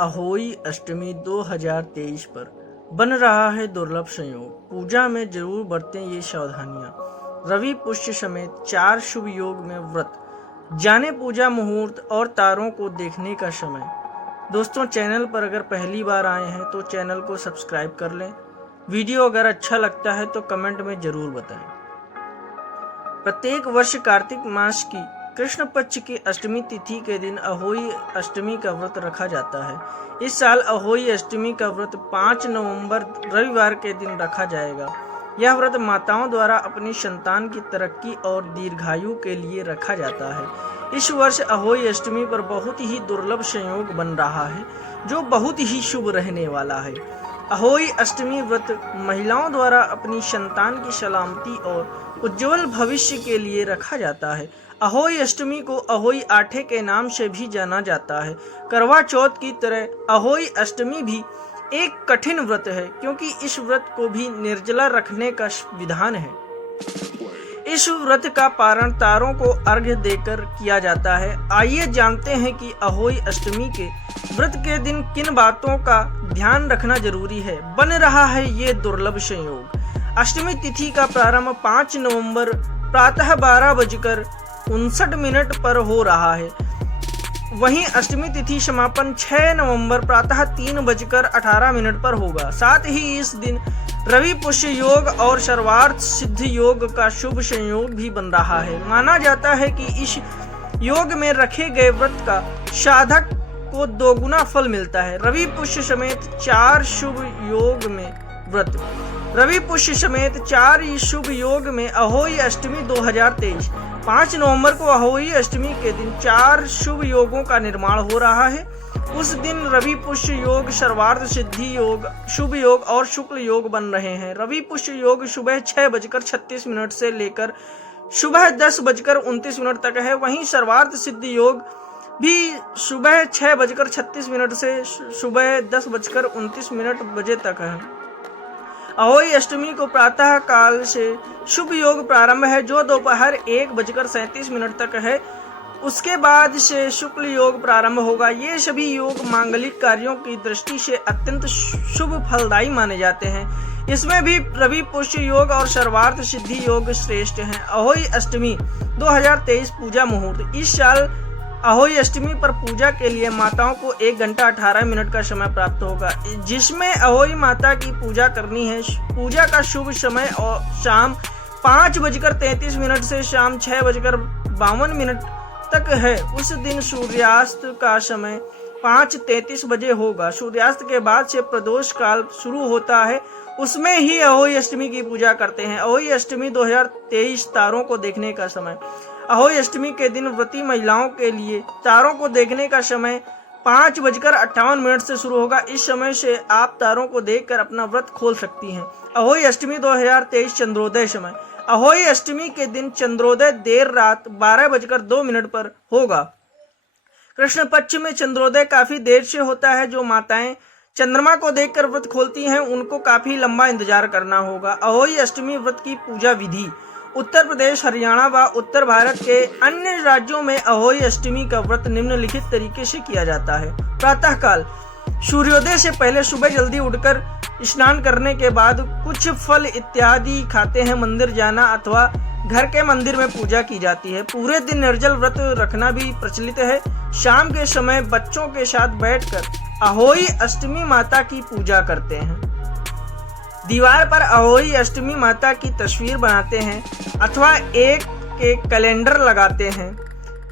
अहोई अष्टमी 2023 पर बन रहा है दुर्लभ संयोग। पूजा में जरूर बरतें ये सावधानियां। रवि पुष्य समेत 4 शुभ योग में व्रत। जाने पूजा मुहूर्त और तारों को देखने का समय। दोस्तों, चैनल पर अगर पहली बार आए हैं तो चैनल को सब्सक्राइब कर लें। वीडियो अगर अच्छा लगता है तो कमेंट में जरूर बताएं। प्रत्येक वर्ष कार्तिक मास की कृष्ण पक्ष की अष्टमी तिथि के दिन अहोई अष्टमी का व्रत रखा जाता है। इस साल अहोई अष्टमी का व्रत 5 नवंबर रविवार के दिन रखा जाएगा। यह व्रत माताओं द्वारा अपनी संतान की तरक्की और दीर्घायु के लिए रखा जाता है। इस वर्ष अहोई अष्टमी पर बहुत ही दुर्लभ संयोग बन रहा है, जो बहुत ही शुभ रहने वाला है। अहोई अष्टमी व्रत महिलाओं द्वारा अपनी संतान की सलामती और उज्जवल भविष्य के लिए रखा जाता है। अहोई अष्टमी को अहोई आठे के नाम से भी जाना जाता है। करवा चौथ की तरह अहोई अष्टमी भी एक कठिन व्रत है, क्योंकि इस व्रत को भी निर्जला रखने का विधान है। इस व्रत का पारण तारों को अर्घ्य देकर किया जाता है। आइए जानते हैं कि अहोई अष्टमी के व्रत के दिन किन बातों का ध्यान रखना जरूरी है। बन रहा है ये दुर्लभ संयोग। अष्टमी तिथि का प्रारंभ 5 नवंबर प्रातः 12:59 पर हो रहा है। वहीं अष्टमी तिथि समापन 6 नवंबर प्रातः 3:18 पर होगा। साथ ही इस दिन रवि पुष्य योग और सर्वार्थ सिद्ध योग का शुभ संयोग भी बन रहा है। माना जाता है कि इस योग में रखे गए व्रत का साधक को दोगुना फल मिलता है। रवि पुष्य समेत 4 शुभ योग में व्रत। रवि पुष्य समेत 4 शुभ योग में अहोई अष्टमी 2023। 5 नवंबर को अहोई अष्टमी के दिन 4 शुभ योगों का निर्माण हो रहा है। उस दिन रवि पुष्य योग, सर्वार्थ सिद्धि योग, शुभ योग और शुक्ल योग बन रहे हैं। रवि पुष्य योग सुबह 6:36 से लेकर सुबह 10:29 तक है। वहीं सर्वार्थ सिद्धि योग भी सुबह 6:36 से सुबह 10:29 बजे तक है। अहोई अष्टमी को प्रातः काल से शुभ योग प्रारंभ है, जो दोपहर 1:37 तक है। उसके बाद से शुक्ल योग प्रारंभ होगा। ये सभी योग मांगलिक कार्यों की दृष्टि से अत्यंत शुभ फलदायी माने जाते हैं। इसमें भी रवि पुष्य योग और सर्वार्थ सिद्धि योग श्रेष्ठ हैं। अहोई अष्टमी 2023 पूजा मुहूर्त। इस साल अहोई अष्टमी पर पूजा के लिए माताओं को 1 घंटा 18 मिनट का समय प्राप्त होगा, जिसमें अहोई माता की पूजा करनी है। पूजा का शुभ समय और शाम 5:33 से शाम 6:52 तक है। उस दिन सूर्यास्त का समय 5:33 बजे होगा। सूर्यास्त के बाद से प्रदोष काल शुरू होता है, उसमें ही अहोई अष्टमी की पूजा करते हैं। अहोई अष्टमी 2023 तारों को देखने का समय। अहोई अष्टमी के दिन व्रती महिलाओं के लिए तारों को देखने का समय 5:58 से शुरू होगा। इस समय से आप तारों को देखकर अपना व्रत खोल सकती हैं। अहोई अष्टमी 2023 चंद्रोदय समय। अहोई अष्टमी के दिन चंद्रोदय देर रात 12:02 पर होगा। कृष्ण पक्ष में चंद्रोदय काफी देर से होता है। जो माताएं चंद्रमा को देखकर व्रत खोलती हैं, उनको काफी लंबा इंतजार करना होगा। अहोई अष्टमी व्रत की पूजा विधि। उत्तर प्रदेश, हरियाणा व उत्तर भारत के अन्य राज्यों में अहोई अष्टमी का व्रत निम्नलिखित तरीके से किया जाता है। प्रातः काल सूर्योदय से पहले सुबह जल्दी उठकर स्नान करने के बाद कुछ फल इत्यादि खाते हैं। मंदिर जाना अथवा घर के मंदिर में पूजा की जाती है। पूरे दिन निर्जल व्रत रखना भी प्रचलित है। शाम के समय बच्चों के साथ बैठकर अहोई अष्टमी माता की पूजा करते हैं। दीवार पर अहोई अष्टमी माता की तस्वीर बनाते हैं अथवा एक कैलेंडर लगाते हैं।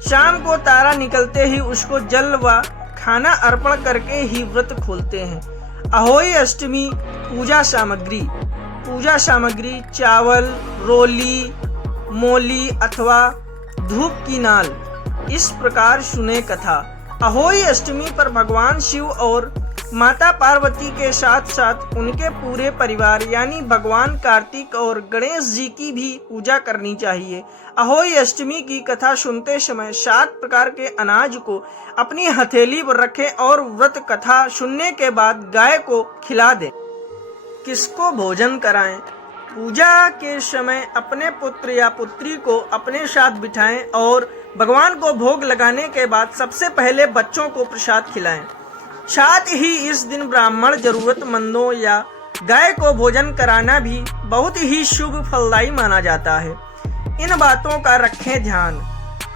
शाम को तारा निकलते ही उसको जल व खाना अर्पण करके ही व्रत खोलते हैं। अहोई अष्टमी पूजा सामग्री। पूजा सामग्री चावल, रोली, मोली अथवा धूप की नाल। इस प्रकार सुने कथा। अहोई अष्टमी पर भगवान शिव और माता पार्वती के साथ साथ उनके पूरे परिवार यानी भगवान कार्तिक और गणेश जी की भी पूजा करनी चाहिए। अहोई अष्टमी की कथा सुनते समय 7 प्रकार के अनाज को अपनी हथेली पर रखें और व्रत कथा सुनने के बाद गाय को खिला दें। किसको भोजन कराएं? पूजा के समय अपने पुत्र या पुत्री को अपने साथ बिठाएं और भगवान को भोग लगाने के बाद सबसे पहले बच्चों को प्रसाद खिलाएं। साथ ही इस दिन ब्राह्मण जरूरतमंदों या गाय को भोजन कराना भी बहुत ही शुभ फलदायी माना जाता है। इन बातों का रखें ध्यान।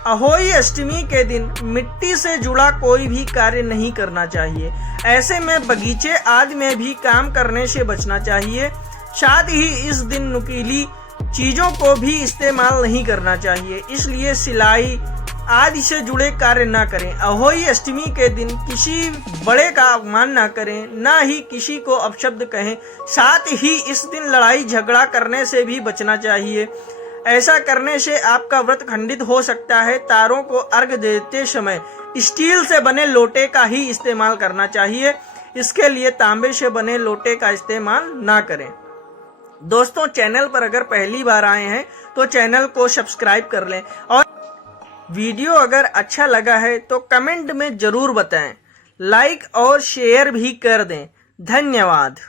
अहोई अष्टमी के दिन मिट्टी से जुड़ा कोई भी कार्य नहीं करना चाहिए। ऐसे में बगीचे आदि में भी काम करने से बचना चाहिए। साथ ही इस दिन नुकीली चीजों को भी इस्तेमाल नहीं करना चाहिए, इसलिए सिलाई आदि से जुड़े कार्य न करें। अहोई अष्टमी के दिन किसी बड़े का अपमान न करें, न ही किसी को अपशब्द कहें। साथ ही इस दिन लड़ाई झगड़ा करने से भी बचना चाहिए। ऐसा करने से आपका व्रत खंडित हो सकता है। तारों को अर्घ देते समय स्टील से बने लोटे का ही इस्तेमाल करना चाहिए। इसके लिए तांबे से बने लोटे का इस्तेमाल ना करें। दोस्तों, चैनल पर अगर पहली बार आए हैं तो चैनल को सब्सक्राइब कर लें और वीडियो अगर अच्छा लगा है तो कमेंट में जरूर बताएं, लाइक और शेयर भी कर दें। धन्यवाद।